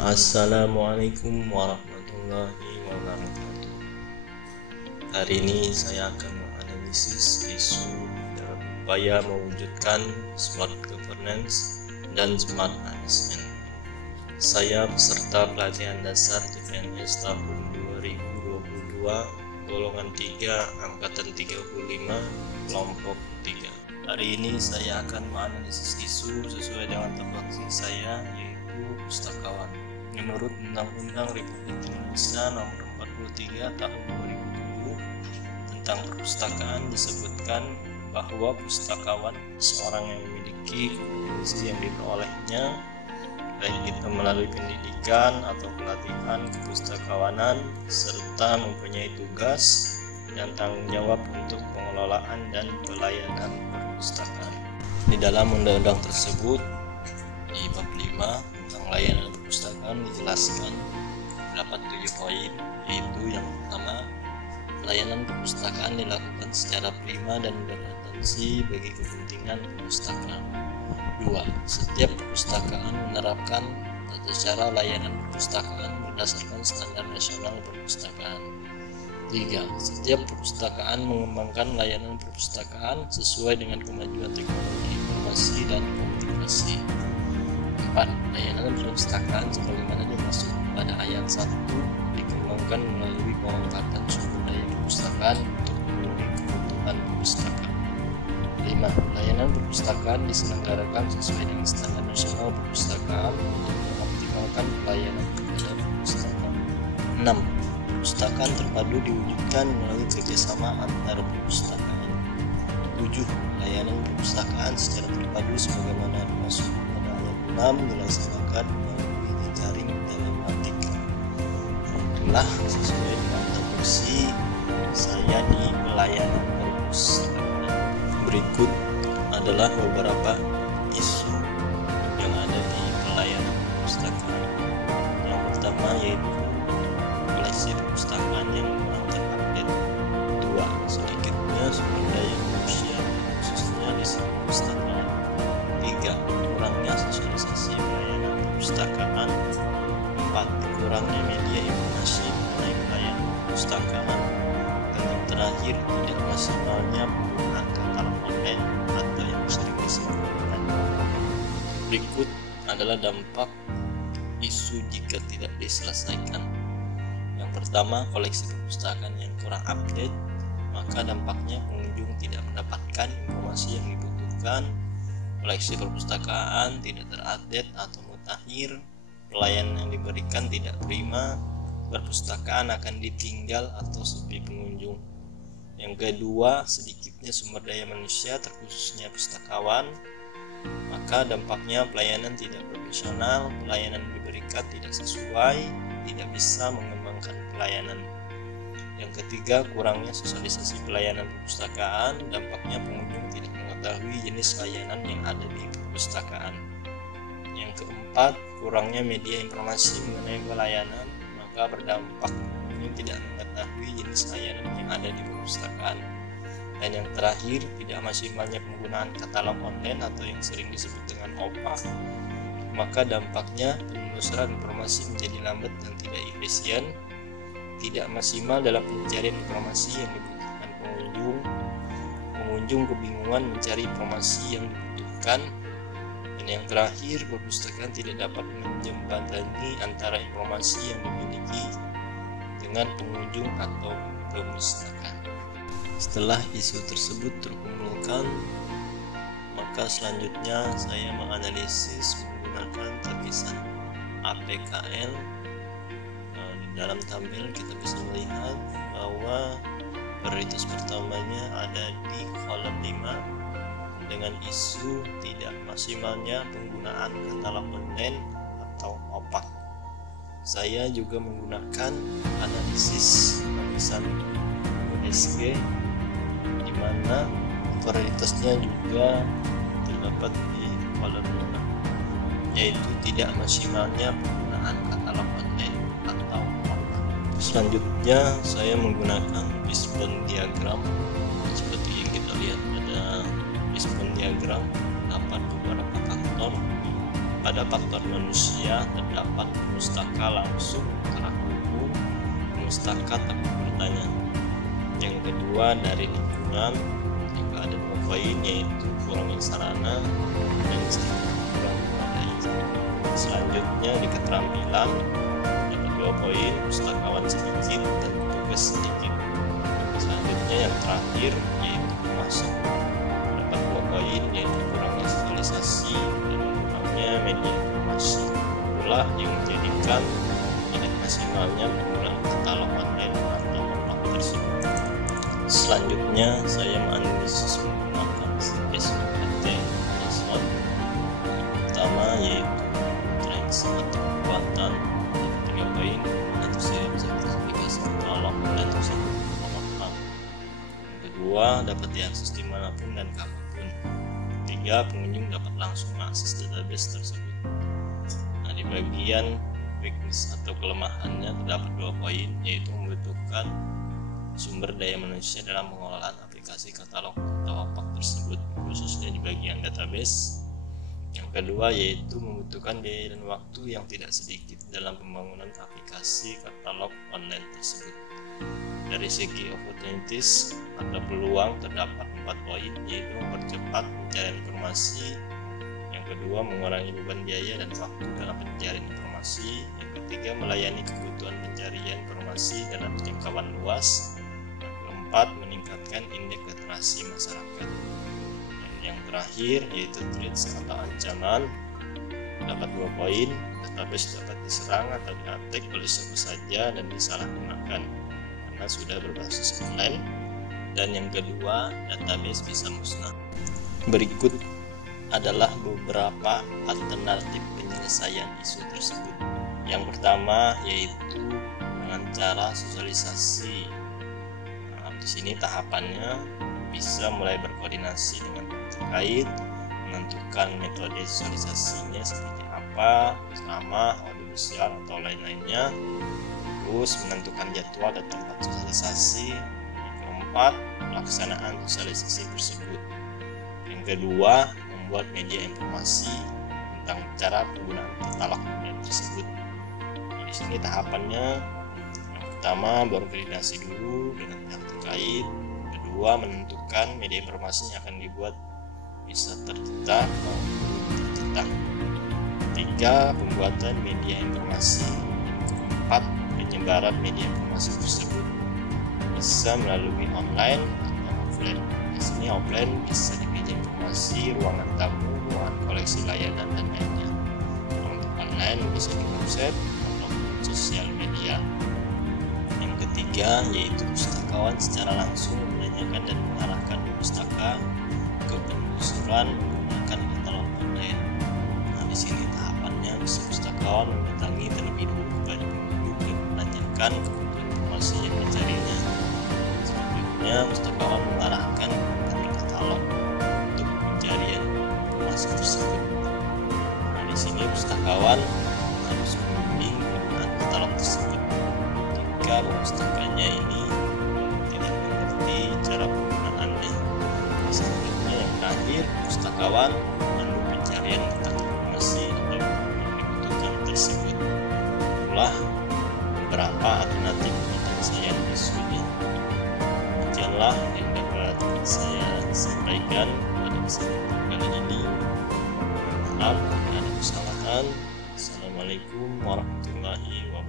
Assalamualaikum warahmatullahi wabarakatuh. Hari ini saya akan menganalisis isu dalam upaya mewujudkan smart governance dan smart management. Saya peserta pelatihan dasar CPNS tahun 2022 golongan 3 angkatan 35 kelompok 3. Hari ini saya akan menganalisis isu sesuai dengan tupoksi saya, yaitu pustakawan. Menurut Undang-Undang Republik Indonesia Nomor 43 Tahun 2007 tentang perpustakaan disebutkan bahwa pustakawan seorang yang memiliki kompetensi yang diperolehnya, baik itu melalui pendidikan atau pelatihan kepustakawanan, serta mempunyai tugas dan tanggung jawab untuk pengelolaan dan pelayanan perpustakaan. Di dalam undang-undang tersebut, di bab 5 tentang layanan perpustakaan dijelaskan terdapat 7 poin, yaitu yang pertama, pelayanan perpustakaan dilakukan secara prima dan beratensi bagi kepentingan perpustakaan. 2. Setiap perpustakaan menerapkan tata cara layanan perpustakaan berdasarkan standar nasional perpustakaan. 3. Setiap perpustakaan mengembangkan layanan perpustakaan sesuai dengan kemajuan teknologi informasi dan komunikasi. 4. Layanan perpustakaan sebagaimana dimaksud pada ayat 1 dikembangkan melalui pemanfaatan sumber daya perpustakaan untuk memenuhi kebutuhan perpustakaan. 5. Layanan perpustakaan diselenggarakan sesuai dengan standar nasional perpustakaan untuk mengoptimalkan pelayanan kepada perpustakaan. 6. Perpustakaan terpadu diwujudkan melalui kerjasama antar perpustakaan. 7. Layanan perpustakaan secara terpadu sebagaimana dimaksud pada ayat 6 dilaksanakan melalui jejaring telematik. Itulah sesuai dengan tupoksi saya di pelayanan perpustakaan. Berikut adalah beberapa isu yang ada di pelayanan perpustakaan. Yang pertama yaitu koleksi perpustakaan yang kurang terupdate. 2. Sedikitnya sumber daya manusia khususnya di perpustakaan. 3. Kurangnya sosialisasi pelayanan perpustakaan. 4. Kurangnya media informasi mengenai pelayanan perpustakaan. Dan yang terakhir, tidak maksimalnya penggunaan katalog online atau yang sering disebut dengan OPAK. Berikut adalah dampak isu jika tidak diselesaikan. Yang pertama, koleksi perpustakaan yang kurang update, maka dampaknya pengunjung tidak mendapatkan informasi yang dibutuhkan, koleksi perpustakaan tidak terupdate atau mutakhir, pelayanan yang diberikan tidak prima, perpustakaan akan ditinggal atau sepi pengunjung. Yang kedua, sedikitnya sumber daya manusia terkhususnya pustakawan, maka dampaknya pelayanan tidak profesional, pelayanan yang diberikan tidak sesuai, tidak bisa mengembangkan pelayanan. Yang ketiga, kurangnya sosialisasi pelayanan perpustakaan, dampaknya pengunjung tidak mengetahui jenis layanan yang ada di perpustakaan. Yang keempat, kurangnya media informasi mengenai pelayanan, maka berdampak pengunjung tidak mengetahui jenis layanan yang ada di perpustakaan. Dan yang terakhir, tidak maksimalnya penggunaan katalog online atau yang sering disebut dengan OPAK, maka dampaknya penelusuran informasi menjadi lambat dan tidak efisien, tidak maksimal dalam pencarian informasi yang dibutuhkan pengunjung kebingungan mencari informasi yang dibutuhkan, dan yang terakhir, perpustakaan tidak dapat menjembatani antara informasi yang dimiliki dengan pengunjung atau perpustakaan. Setelah isu tersebut terkumpulkan, maka selanjutnya saya menganalisis menggunakan tapisan APKL. Di dalam tampil kita bisa melihat bahwa prioritas pertamanya ada di kolom 5 dengan isu tidak maksimalnya penggunaan katalog online atau OPAK. Saya juga menggunakan analisis tapisan USG di mana prioritasnya juga terdapat di kolom 5, yaitu tidak maksimalnya penggunaan katalog online atau OPAK. Selanjutnya saya menggunakan fishbone diagram. Seperti yang kita lihat pada fishbone diagram, dapat beberapa faktor pada faktor manusia terdapat pustaka langsung karak buku, pustaka tempat bertanya. Yang kedua dari lingkungan, juga ada 2 poin, yaitu kurangnya sarana dan kurang memadai. Selanjutnya di keterampilan ada 2 poin, pustakawan sedikit dan petugas sedikit. Selanjutnya yang terakhir yaitu masuk, dapat 2 poin, yaitu kurangnya sosialisasi dan kurangnya media informasi. Itulah yang menjadikan nilai maksimalnya penggunaan katalog online atau offline tersebut. Selanjutnya saya menganalisis menggunakan SWOT. Yang pertama yaitu strength atau kekuatan, ada 3 poin, atau saya bisa klasifikasi katalog online tersebut. Yang kedua, dapat diakses dimanapun dan kapanpun. Ketiga, pengunjung dapat langsung mengakses database tersebut. Nah, di bagian weakness atau kelemahannya terdapat 2 poin, yaitu membutuhkan sumber daya manusia dalam pengelolaan aplikasi katalog atau opak tersebut, khususnya di bagian database. Yang kedua yaitu membutuhkan biaya dan waktu yang tidak sedikit dalam pembangunan aplikasi katalog online tersebut. Dari segi opportunities atau peluang terdapat 4 poin, yaitu mempercepat pencarian informasi. Yang kedua, mengurangi beban biaya dan waktu dalam pencarian informasi. Yang ketiga, melayani kebutuhan pencarian informasi dalam jangkauan luas. Yang keempat, meningkatkan indeks literasi masyarakat. Dan yang terakhir yaitu threats atau ancaman, dapat 2 poin, database dapat diserang atau di-attack oleh siapa saja dan disalahgunakan karena sudah berbasis online. Dan yang kedua, database bisa musnah. Berikut adalah beberapa alternatif penyelesaian isu tersebut. Yang pertama yaitu dengan cara sosialisasi. Nah, di sini tahapannya bisa mulai berkoordinasi dengan terkait, menentukan metode sosialisasinya seperti apa, sama, audiovisual atau lain-lainnya. Terus menentukan jadwal dan tempat sosialisasi. Yang keempat, pelaksanaan sosialisasi tersebut. Yang kedua, membuat media informasi tentang cara penggunaan katalog online tersebut. Nah, di sini tahapannya, yang pertama berkoordinasi dulu dengan pihak terkait. Kedua, menentukan media informasi yang akan dibuat bisa tercetak atau tercetak. Ketiga, pembuatan media informasi. Keempat, penyebaran media informasi tersebut bisa melalui online atau offline. Di sini offline bisa di media informasi, ruangan tamu, ruangan koleksi layanan dan lainnya. Untuk online bisa di website ataupun sosial media. Yang ketiga yaitu pustakawan secara langsung menanyakan dan mengarahkan pustaka ke penelusuran menggunakan katalog online. Nah, di sini tahapannya bisa pustakawan mendatangi terlebih dulu kepada pengunjung dan menanyakan kebutuhan informasi yang dicarinya. Selanjutnya, pustakawan mengarahkan ke katalog untuk pencarian informasi tersebut. Nah, di sini pustakawan harus membimbing penggunaan katalog tersebut. Jika pemustakanya ini tidak mengerti cara penggunaannya. Selanjutnya yang terakhir, pustakawan memandu pencarian katalog informasi atau yang dibutuhkan tersebut. Itulah beberapa alternatif penyelesaian isunya. Demikianlah yang dapat saya sampaikan pada kesempatan kali ini. Maaf jika ada kesalahan. Assalamualaikum warahmatullahi wabarakatuh.